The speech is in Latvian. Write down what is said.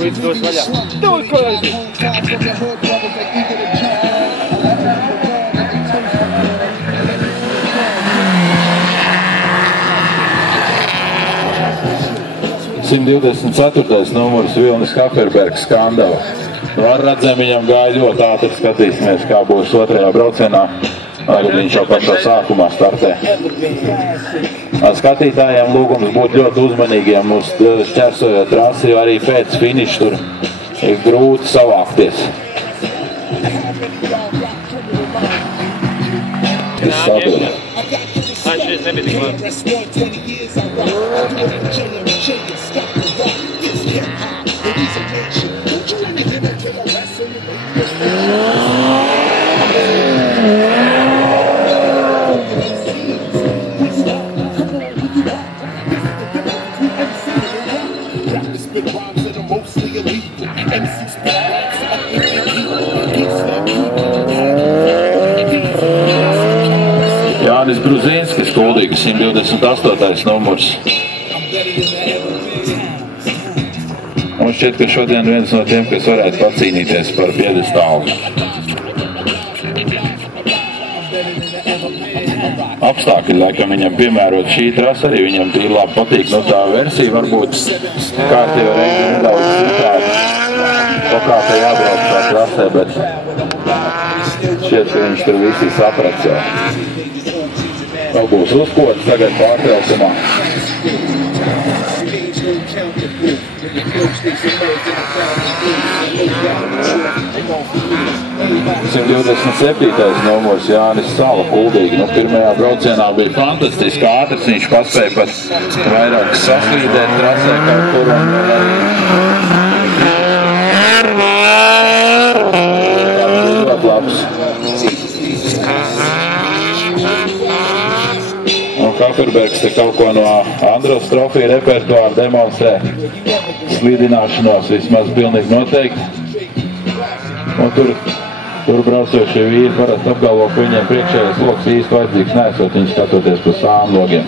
Līdz dos vaļā. Tūlīt, kolēģi! numurs Vilnis Kaferbergs skandava. Var redzam, viņam gāja ļoti ātri, skatīsimies, kā būs otrajā braucienā. Arī viņš jau pašā sākumā startē. Skatītājiem lūgums būt ļoti uzmanīgiem uz šķērsojot trasi, jo arī pēc finiša tur ir grūti savākties. Stabili. Šis nebija tik labi. Jānis Bruzīnskis, Kuldīga, 128. numurs. Un šķiet, ka šodien viens no tiem, kas varētu pacīnīties par piedestālu. Apstākļi, laikam viņam piemērot šī trasa, arī viņam tīri labi patīk. No tā versija varbūt kārtībā reizi nedaudz citādi. Kā te jābrauc tā trasē, bet šķiet, ka viņš tur visi saprats jau. Vēl būs uzkots tagad pārtraukumā. 127. numurs Jānis Sala, Kuldīgi. Nu, pirmajā braucienā bija fantastiski ātrs, viņš paspēja pat vairāk saslīdēt trasē kaut kur un arī ļoti labs. Kaferbergs te kaut ko no Andros trofija repertuāra demonstrē. Slīdināšanos vismaz pilnīgi noteikti. Un tur braucošie vīri parasti apgalvo, ka viņiem priekšējais loks īsti vajadzīgs nesot, viņi skatoties pa sāmlogiem.